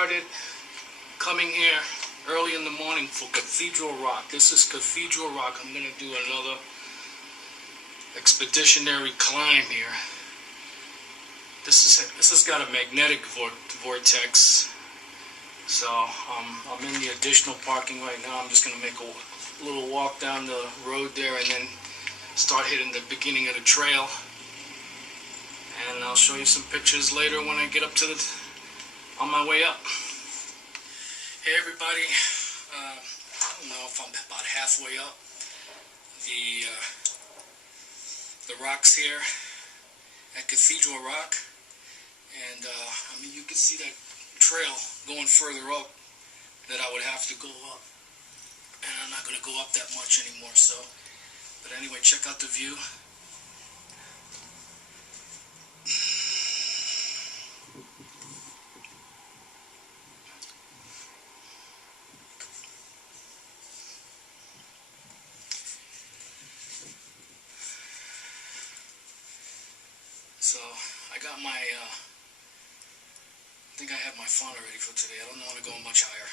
started coming here early in the morning for Cathedral Rock. This is Cathedral Rock. I'm going to do another expeditionary climb here. This has got a magnetic vortex. So I'm in the additional parking right now. I'm just going to make a little walk down the road there and then start hitting the beginning of the trail. And I'll show you some pictures later when I get up to on my way up. Hey everybody, I don't know if I'm about halfway up the rocks here at Cathedral Rock, and I mean, you can see that trail going further up that I would have to go up, and I'm not going to go up that much anymore. So, but anyway, check out the view. So I got my, I think I have my fun already for today. I don't want to go much higher.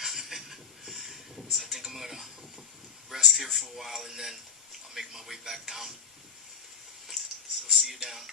So I think I'm going to rest here for a while and then I'll make my way back down. So see you down.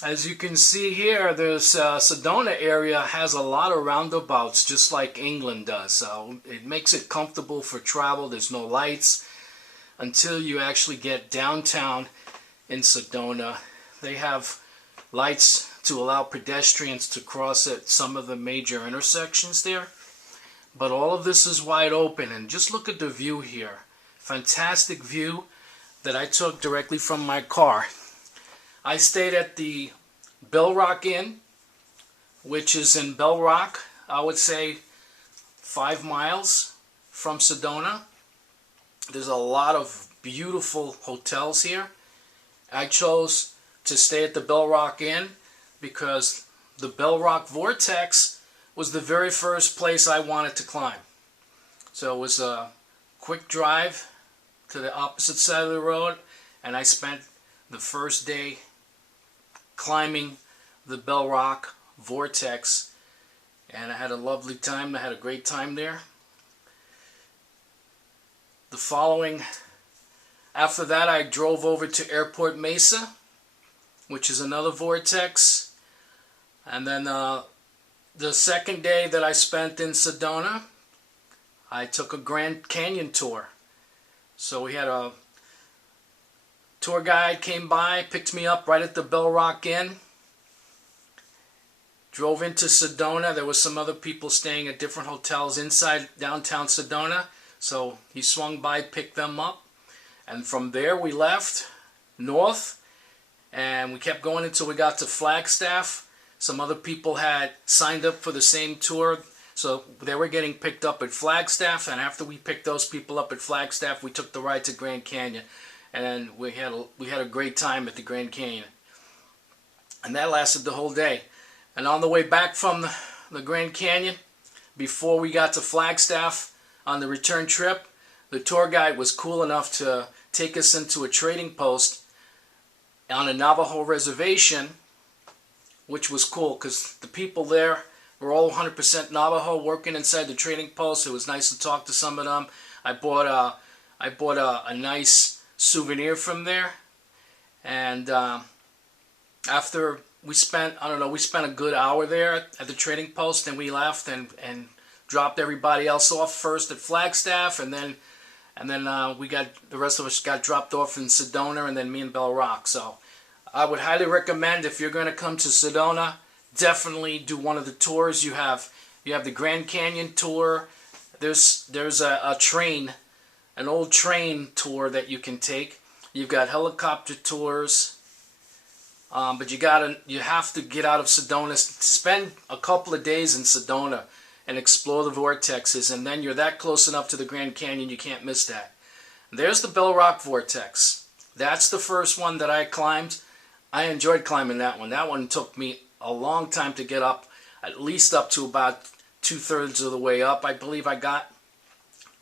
As you can see here, this Sedona area has a lot of roundabouts, just like England does. So it makes it comfortable for travel. There's no lights until you actually get downtown in Sedona. They have lights to allow pedestrians to cross at some of the major intersections there. But all of this is wide open, and just look at the view here. Fantastic view that I took directly from my car. I stayed at the Bell Rock Inn, which is in Bell Rock. I would say 5 miles from Sedona. There's a lot of beautiful hotels here. I chose to stay at the Bell Rock Inn because the Bell Rock Vortex was the very first place I wanted to climb. So it was a quick drive to the opposite side of the road, and I spent the first day climbing the Bell Rock Vortex, and I had a lovely time. I had a great time there. After that, I drove over to Airport Mesa, which is another vortex. And then the second day that I spent in Sedona, I took a Grand Canyon tour. So we had a tour guide came by, picked me up right at the Bell Rock Inn. Drove into Sedona. There was some other people staying at different hotels inside downtown Sedona. So he swung by, picked them up. And from there we left north. And we kept going until we got to Flagstaff. Some other people had signed up for the same tour. So they were getting picked up at Flagstaff. And after we picked those people up at Flagstaff, we took the ride to Grand Canyon. And we had a great time at the Grand Canyon. And that lasted the whole day. And on the way back from the Grand Canyon, before we got to Flagstaff on the return trip, the tour guide was cool enough to take us into a trading post on a Navajo reservation, which was cool because the people there were all 100% Navajo working inside the trading post. It was nice to talk to some of them. I bought a nice souvenir from there, and after we spent a good hour there at the trading post, and we left and dropped everybody else off first at Flagstaff, and then the rest of us got dropped off in Sedona, and then me and Bell Rock. So I would highly recommend, if you're going to come to Sedona, definitely do one of the tours. You have the Grand Canyon tour. There's a train, an old train tour that you can take. You've got helicopter tours. But you have to get out of Sedona, spend a couple of days in Sedona and explore the vortexes, and then you're that close enough to the Grand Canyon you can't miss that. There's the Bell Rock Vortex. That's the first one that I climbed. I enjoyed climbing that one. That one took me a long time to get up, at least up to about 2/3 of the way up. I believe I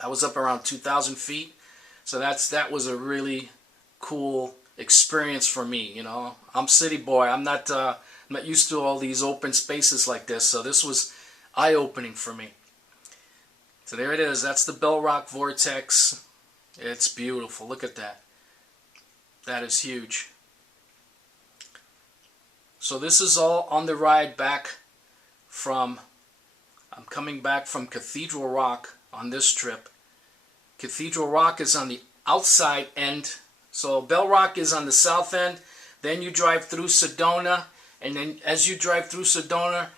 was up around 2,000 feet. So that was a really cool experience for me. You know, I'm city boy. I'm not used to all these open spaces like this, so this was eye-opening for me. So there it is. That's the Bell Rock Vortex. It's beautiful. Look at that. That is huge. So this is all on the ride back from, I'm coming back from Cathedral Rock on this trip. Cathedral Rock is on the outside end. So Bell Rock is on the south end. Then you drive through Sedona, and then as you drive through Sedona,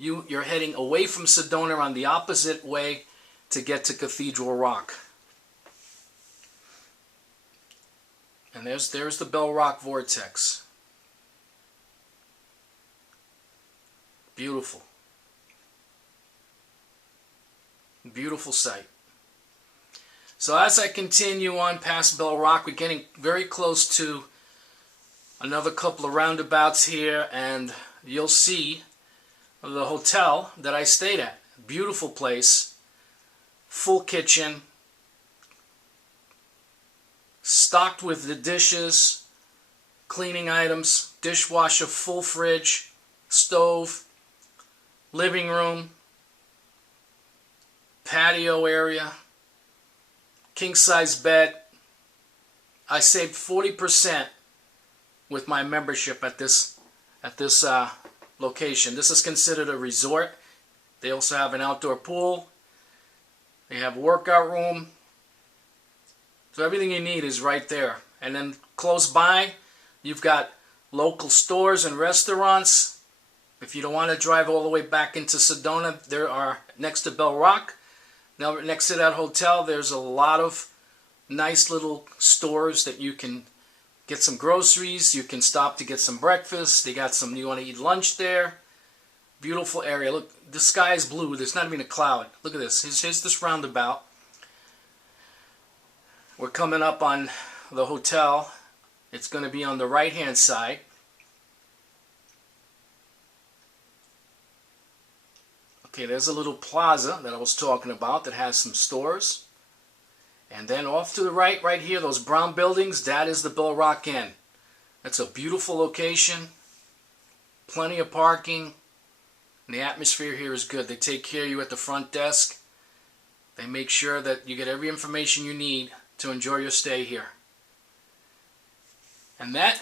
you're heading away from Sedona on the opposite way to get to Cathedral Rock. And there's the Bell Rock Vortex. Beautiful. Beautiful sight. So as I continue on past Bell Rock, we're getting very close to another couple of roundabouts here, and you'll see the hotel that I stayed at. Beautiful place, full kitchen, stocked with the dishes, cleaning items, dishwasher, full fridge, stove, living room, patio area, king-size bed. I saved 40% with my membership at this location. This is considered a resort. They also have an outdoor pool. They have a workout room. So everything you need is right there. And then close by, you've got local stores and restaurants. If you don't want to drive all the way back into Sedona, there are, next to Bell Rock, now next to that hotel, there's a lot of nice little stores that you can get some groceries. You can stop to get some breakfast. They got some, you want to eat lunch there. Beautiful area. Look, the sky is blue. There's not even a cloud. Look at this. Here's this roundabout. We're coming up on the hotel. It's going to be on the right-hand side. Okay, there's a little plaza that I was talking about that has some stores. And then off to the right, right here, those brown buildings, that is the Bell Rock Inn. That's a beautiful location. Plenty of parking. And the atmosphere here is good. They take care of you at the front desk. They make sure that you get every information you need to enjoy your stay here. And that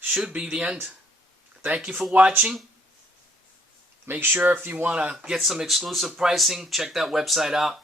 should be the end. Thank you for watching. Make sure if you want to get some exclusive pricing, check that website out.